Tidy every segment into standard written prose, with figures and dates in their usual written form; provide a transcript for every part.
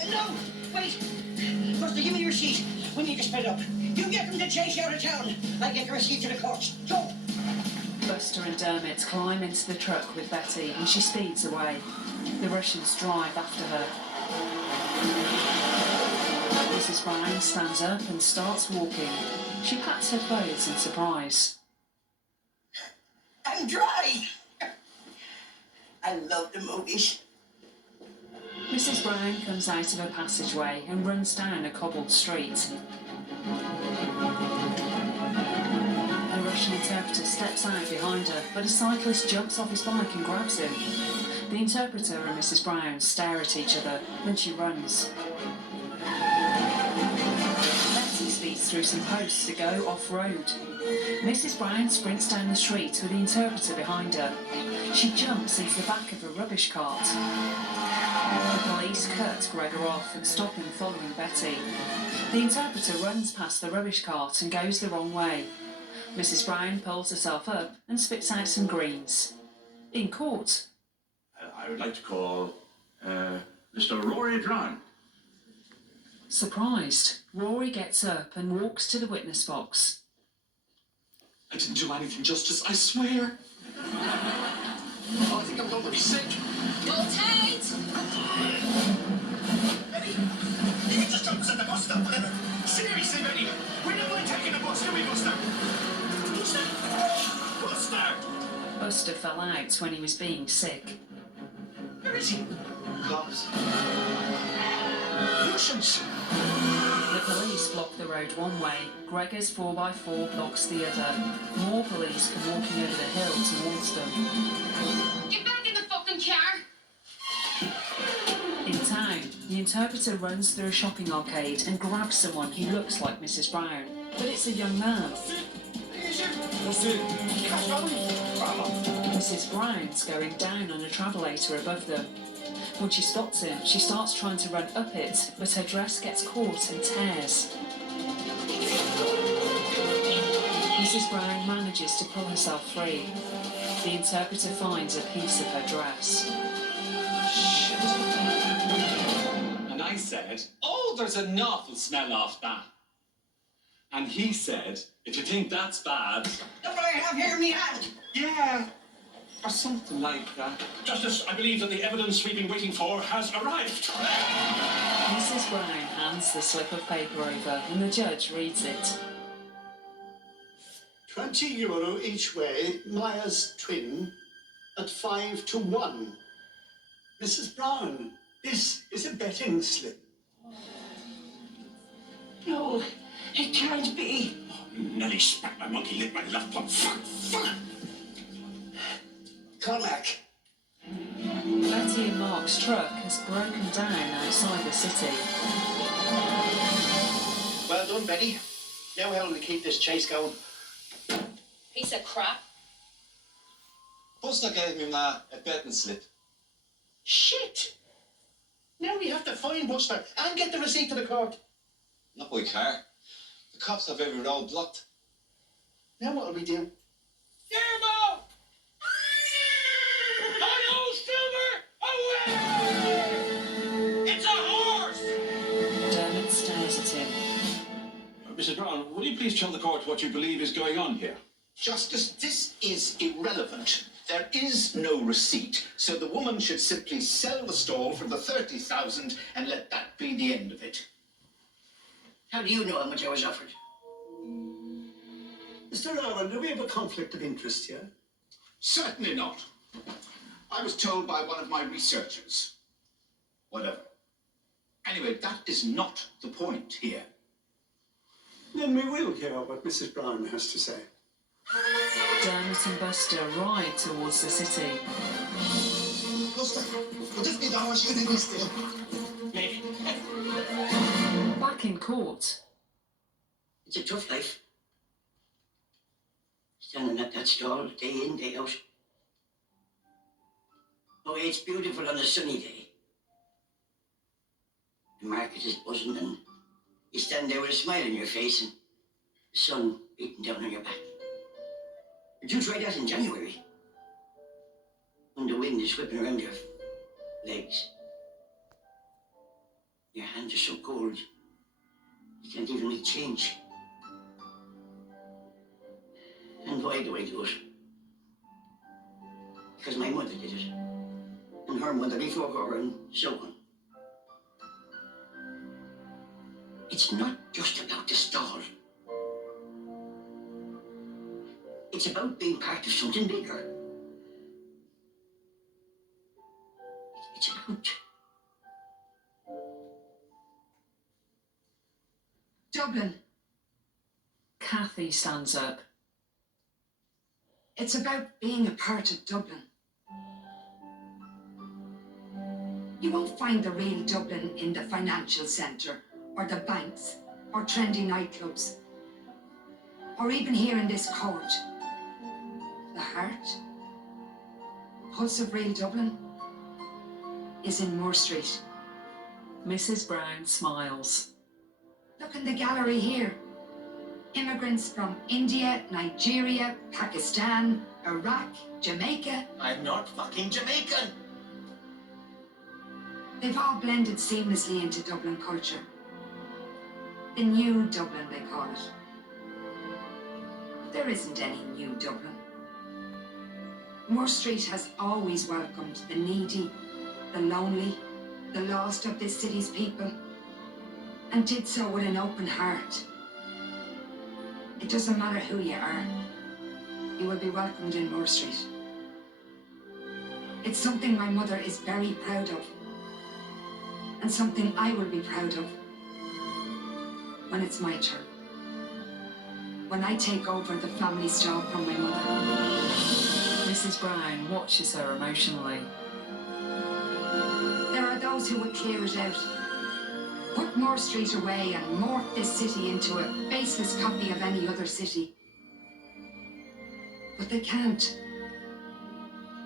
No! Wait! Buster, give me your receipt. We need to split up. You get them to chase you out of town. I get the receipt to the court. Go! Buster and Dermot climb into the truck with Betty and she speeds away. The Russians drive after her. Mrs. Brown stands up and starts walking. She pats her clothes in surprise. I'm dry! I love the movies. Mrs. Brown comes out of a passageway and runs down a cobbled street. A Russian interpreter steps out behind her, but a cyclist jumps off his bike and grabs him. The interpreter and Mrs. Brown stare at each other, then she runs. Betty speeds through some posts to go off-road. Mrs. Brown sprints down the street with the interpreter behind her. She jumps into the back of a rubbish cart. The police cut Gregor off and stop him following Betty. The interpreter runs past the rubbish cart and goes the wrong way. Mrs. Brown pulls herself up and spits out some greens. In court. I would like to call Mr. Rory Brown. Surprised, Rory gets up and walks to the witness box. I didn't do anything, Justice, I swear. Oh, I think I'm going to be sick. Hold tight! Betty, you can just dump us at the bus stop. Seriously, Betty, we're not going taking a bus, do we, Buster? Buster! Buster! Buster fell out when he was being sick. Where is he? Cops. Russians! The police block the road one way, Gregor's 4x4 blocks the other. More police come walking over the hill towards them. Get back in the fucking car! In town, the interpreter runs through a shopping arcade and grabs someone who looks like Mrs. Brown. But it's a young man. Mrs. Brown's going down on a travelator above them. When she spots him, she starts trying to run up it, but her dress gets caught and tears. Mrs. Brown manages to pull herself free. The interpreter finds a piece of her dress. Shit. And I said, oh, there's an awful smell off that. And he said, if you think that's bad... Look what I have here in my hand. Yeah. Or something like that. Justice, I believe that the evidence we've been waiting for has arrived. Mrs. Brown hands the slip of paper over and the judge reads it. €20 each way, Maya's twin, at 5 to 1. Mrs. Brown, this is a betting slip. No, it can't be. Nelly spat my monkey, licked my left plum. Fuck! Cormac. Betty and Mark's truck has broken down outside the city. Well done, Betty. Now how will we keep this chase going? Piece of crap. Buster gave me a betting slip. Shit! Now we have to find Buster and get the receipt to the court. Not by car. The cops have every road blocked. Now what'll we do? Dermo! Hello, Silver! Away! It's a horse! Dermot stares at him. Mrs. Brown, will you please tell the court what you believe is going on here? Justice, this is irrelevant. There is no receipt, so the woman should simply sell the stall for the 30,000 and let that be the end of it. How do you know how much I was offered? Mr. Irwin, do we have a conflict of interest here? Certainly not. I was told by one of my researchers. Whatever. Anyway, that is not the point here. Then we will hear what Mrs. Brown has to say. Dermot and Buster ride towards the city. Buster, would this be the horse you think we steal? Maybe. Back in court. It's a tough life. Standing at that stall day in, day out. Oh, it's beautiful on a sunny day. The market is buzzing and you stand there with a smile on your face and the sun beating down on your back. But you try that in January, when the wind is whipping around your legs. Your hands are so cold. You can't even make change. And why do I do it? Because my mother did it. And her mother before her, and so on. It's not just about the stall. It's about being part of something bigger. It's about Dublin. Kathy stands up. It's about being a part of Dublin. You won't find the real Dublin in the financial centre, or the banks, or trendy nightclubs, or even here in this court. The heart, pulse of real Dublin, is in Moore Street. Mrs. Brown smiles. Look in the gallery here. Immigrants from India, Nigeria, Pakistan, Iraq, Jamaica. I'm not fucking Jamaican. They've all blended seamlessly into Dublin culture. The new Dublin, they call it. There isn't any new Dublin. Moore Street has always welcomed the needy, the lonely, the lost of this city's people, and did so with an open heart. It doesn't matter who you are, you will be welcomed in Moore Street. It's something my mother is very proud of, and something I will be proud of when it's my turn. When I take over the family stall from my mother. Mrs. Brown watches her emotionally. There are those who would clear it out, put Moore Street away and morph this city into a baseless copy of any other city. But they can't.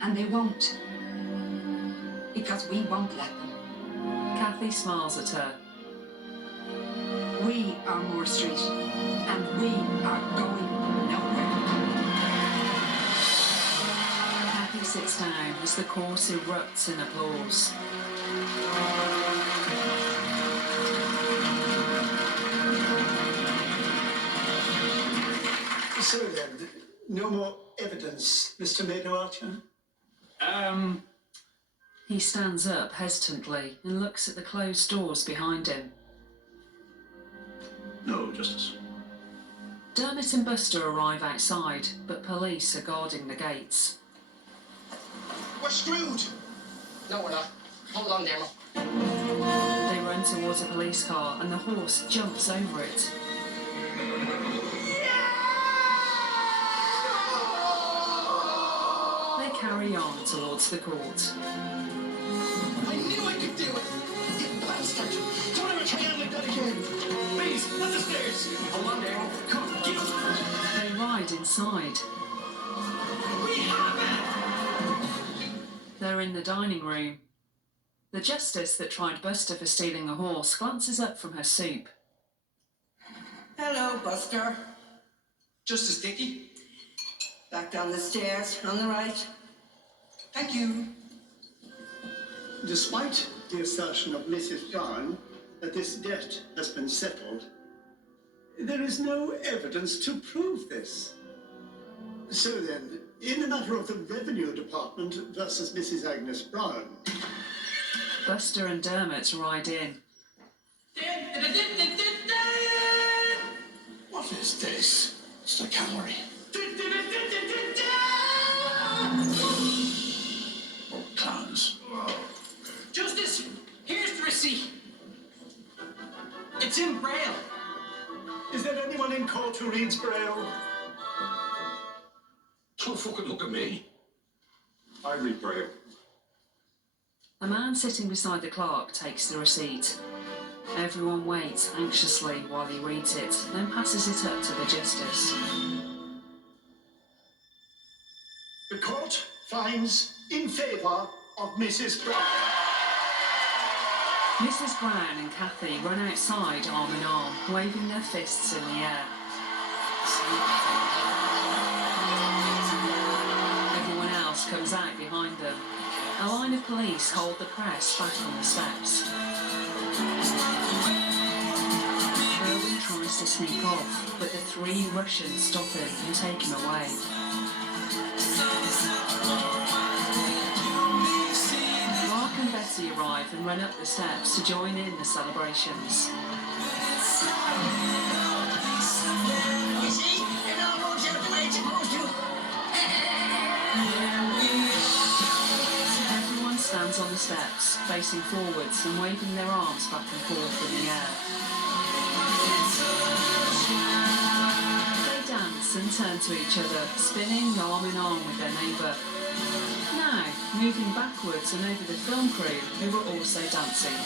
And they won't. Because we won't let them. Kathy smiles at her. We are Moore Street, and we are going nowhere. Kathy sits down as the court erupts in applause. So then, no more evidence, Mr. Maiden Archer? He stands up hesitantly and looks at the closed doors behind him. No, Justice. Dermot and Buster arrive outside, but police are guarding the gates. We're screwed. No, we're not. Hold on, Dermot. They run towards a police car and the horse jumps over it. They carry on towards the court. I knew I could do it. You bastard. Don't ever try out like that again. Please, on the stairs. Hold on, Dermot. Come, get up. They ride inside. We have it. They're in the dining room. The justice that tried Buster for stealing a horse glances up from her soup. Hello, Buster. Justice Dickey. Back down the stairs, on the right. Thank you. Despite the assertion of Mrs. Brown that this debt has been settled, there is no evidence to prove this. So then, in the matter of the Revenue Department versus Mrs. Agnes Brown, Buster and Dermot ride in. What is this? It's the cavalry. Or clowns. Justice, here's the receipt. It's in Braille. is there anyone in court who reads Braille? Don't fucking look at me. I read Braille. A man sitting beside the clerk takes the receipt. Everyone waits anxiously while he reads it, then passes it up to the justice. The court finds in favour of Mrs. Brown. Mrs. Brown and Kathy run outside arm in arm, waving their fists in the air. Everyone else comes out behind them. A line of police hold the press back on the steps. Erwin tries to sneak off, but the three Russians stop him and take him away. Mark and Betty arrive and run up the steps to join in the celebrations. You see? It all works out the way it's supposed to. Everyone stands on the steps, facing forwards and waving their arms back and forth in the air. They dance and turn to each other, spinning arm in arm with their neighbour. Now, moving backwards and over the film crew, who were also dancing.